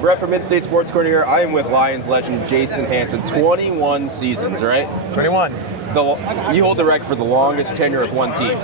Brett from Mid-State Sports Corner here. I am with Lions legend Jason Hanson. 21 seasons, right? 21. You hold the record for the longest tenure with one team.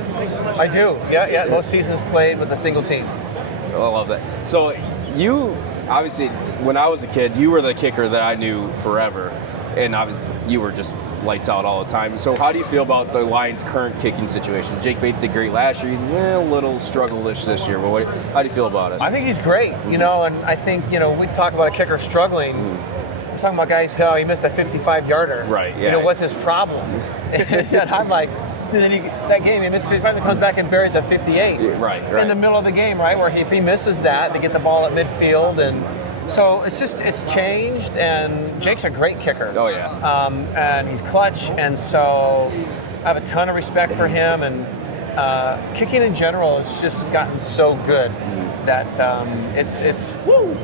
I do. Yeah. Most seasons played with a single team. I love that. So you, obviously, when I was a kid, you were the kicker that I knew forever. And obviously, you were just lights out all the time. So how do you feel about the Lions' current kicking situation? Jake Bates did great last year. He's a little struggle-ish this year. But how do you feel about it? I think he's great. And I think, we talk about a kicker struggling. We're talking about guys how he missed a 55-yarder. Right, yeah. What's his problem? And I'm like, that game, he missed 55 and comes back and buries a 58. Yeah, right. In the middle of the game, right? Where if he misses that, they get the ball at midfield. And so it's changed, and Jake's a great kicker. Oh, yeah. And he's clutch, and so I have a ton of respect for him. And kicking in general has just gotten so good that it's woo!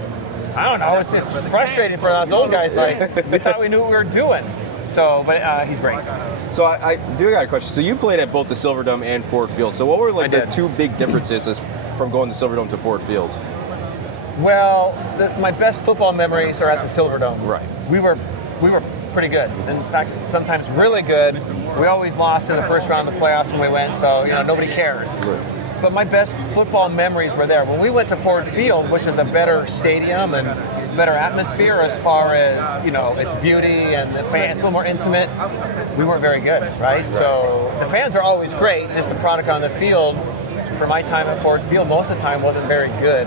I don't know. It's frustrating for us old guys. Like, we thought we knew what we were doing. So, but he's great. So I do got a question. So you played at both the Silverdome and Ford Field. So what were the two big differences from going to Silverdome to Ford Field? Well, my best football memories are at the Silverdome. Right. We were pretty good. In fact, sometimes really good. We always lost in the first round of the playoffs when we went. So nobody cares. Right. But my best football memories were there. When we went to Ford Field, which is a better stadium and better atmosphere as far as, its beauty and the fans, a little more intimate, we weren't very good, right? So the fans are always great, just the product on the field, for my time at Ford Field, most of the time wasn't very good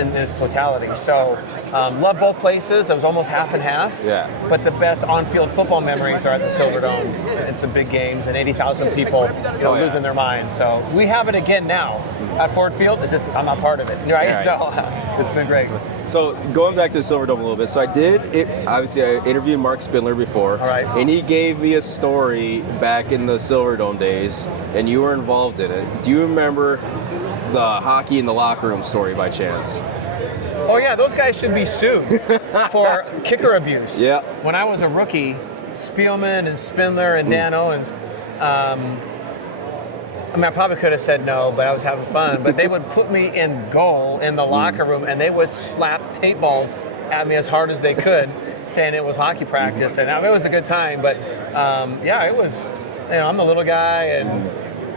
in its totality. So love both places. It was almost half and half. Yeah. But the best on-field football memories are at the Silverdome and some big games and 80,000 people losing their minds. So we have it again now at Ford Field. It's just I'm not part of it, right? Yeah, So it's been great. So going back to the Silverdome a little bit. So I interviewed Mark Spindler before. All right. And he gave me a story back in the Silverdome days, and you were involved in it. Do you remember the hockey in the locker room story by chance? Oh yeah, those guys should be sued for kicker abuse. Yeah. When I was a rookie, Spielman and Spindler and Dan Owens, I probably could have said no, but I was having fun. But they would put me in goal in the locker room, and they would slap tape balls at me as hard as they could, saying it was hockey practice. And it was a good time. But it was. I'm the little guy, and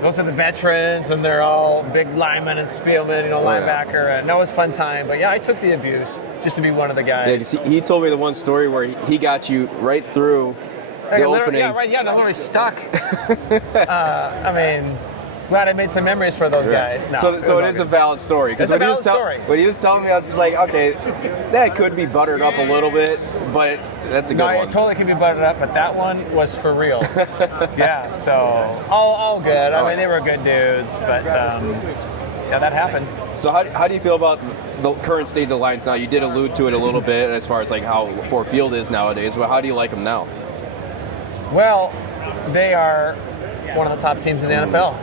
those are the veterans, and they're all big linemen and Spielman, linebacker. And it was a fun time. But I took the abuse just to be one of the guys. Yeah, he told me the one story where he got you right through the opening. Yeah, right. Yeah, they're literally stuck. Glad I made some memories for those guys. No, so it is a valid story. It's a valid story. When he was telling me, I was just like, okay, that could be buttered up a little bit, but that's a good one. No, it totally can be buttered up, but that one was for real. Yeah, so all good. They were good dudes, but that happened. So how do you feel about the current state of the Lions now? You did allude to it a little bit as far as like how Ford Field is nowadays, but how do you like them now? Well, they are one of the top teams in the NFL.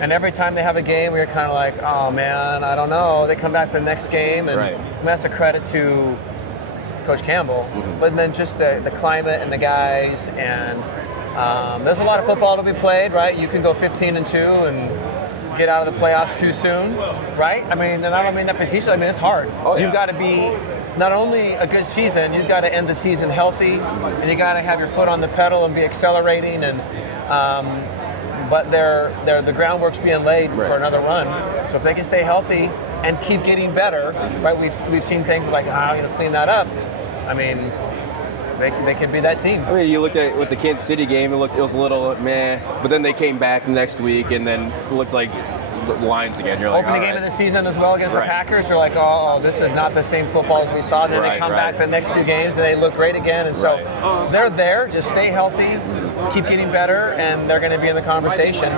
And every time they have a game, we're kind of like, oh man, I don't know. They come back the next game, and that's a credit to Coach Campbell. But then just the climate and the guys, and there's a lot of football to be played, right? You can go 15-2 and get out of the playoffs too soon, right? And I don't mean that facetiously. It's hard. Oh, yeah. You've got to be not only a good season, you've got to end the season healthy, and you got to have your foot on the pedal and be accelerating, and but the groundwork's being laid for another run. So if they can stay healthy and keep getting better, right? We've seen things like clean that up. They could be that team. You looked at it with the Kansas City game. It was a little meh, but then they came back next week and then it looked like the Lions again. You're like, opening game of the season as well against the Packers. You're like, oh, this is not the same football as we saw. And then they come back the next few games and they look great again. And so they're there. Just stay healthy, keep getting better, and they're going to be in the conversation.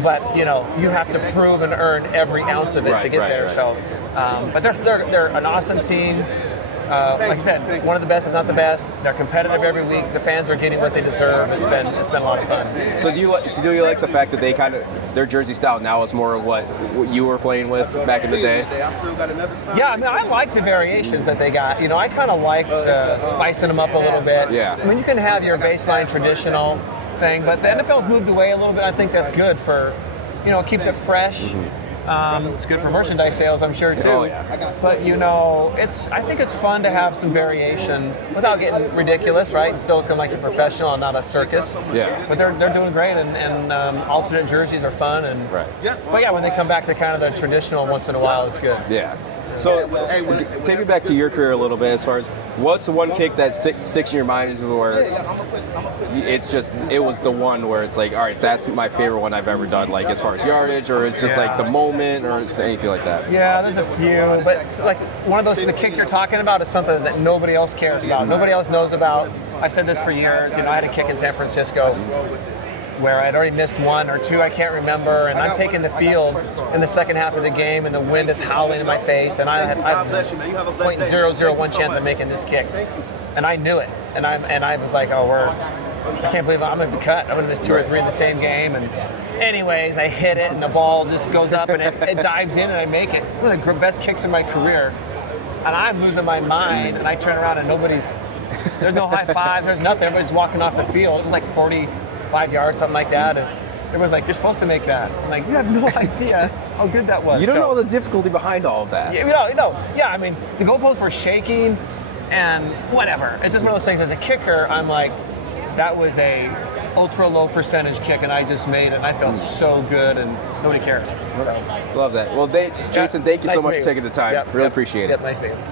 But you have to prove and earn every ounce of it to get there. So, but they're an awesome team. Like I said, one of the best, if not the best. They're competitive every week. The fans are getting what they deserve. It's been a lot of fun. So do you like the fact that they their jersey style now is more of what you were playing with back in the day? Yeah, I like the variations that they got. I kind of like spicing them up a little bit. Yeah. You can have your baseline traditional thing, but the NFL's moved away a little bit. I think that's good for, it keeps it fresh. It's good for merchandise sales, I'm sure, too. Oh, yeah. But, I think it's fun to have some variation without getting ridiculous, right? And still looking like a professional and not a circus. Yeah. But they're doing great, and alternate jerseys are fun. And Right. But yeah, when they come back to kind of the traditional once in a while, it's good. Yeah. So, take me back to your career a little bit. As far as what's the one kick that sticks in your mind is where it was the one where it's like, all right, that's my favorite one I've ever done. Like as far as yardage, or it's just like the moment, or it's anything like that. Yeah, there's a few, but it's like one of those. The kick you're talking about is something that nobody else cares about. Nobody else knows about. I've said this for years. I had a kick in San Francisco where I'd already missed one or two, I can't remember, and I'm taking the field in the second half of the game, and the wind is howling in my face, and I have 0.001 chance of making this kick, and I knew it, and I was like, I can't believe I'm going to be cut. I'm going to miss 2 or 3 in the same game, and anyways, I hit it, and the ball just goes up, and it dives in, and I make it. One of the best kicks in my career, and I'm losing my mind, and I turn around, and there's no high fives, there's nothing. Everybody's walking off the field. It was like 45 yards, something like that. And everyone's like, "You're supposed to make that." I'm like, "You have no idea how good that was." You don't know the difficulty behind all of that. Yeah, I mean, the goalposts were shaking, and whatever. It's just one of those things. As a kicker, I'm like, that was a ultra low percentage kick, and I just made it. And I felt so good, and nobody cares. So. Love that. Well, Jason, thank you so much for taking the time. Really appreciate it. Nice meeting you.